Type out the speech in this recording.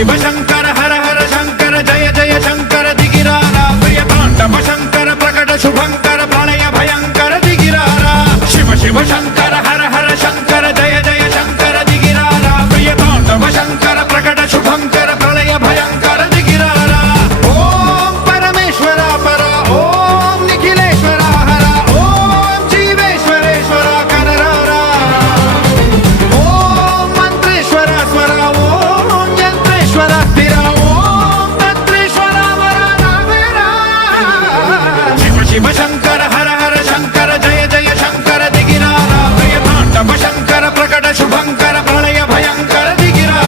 शिव शंकर हर हर शंकर जय जय शंकर दिगिरारा प्रिय तांडव शंकर प्रकट शुभंकर प्रलय भयंकर दिगिरारा शिव शिव शंकर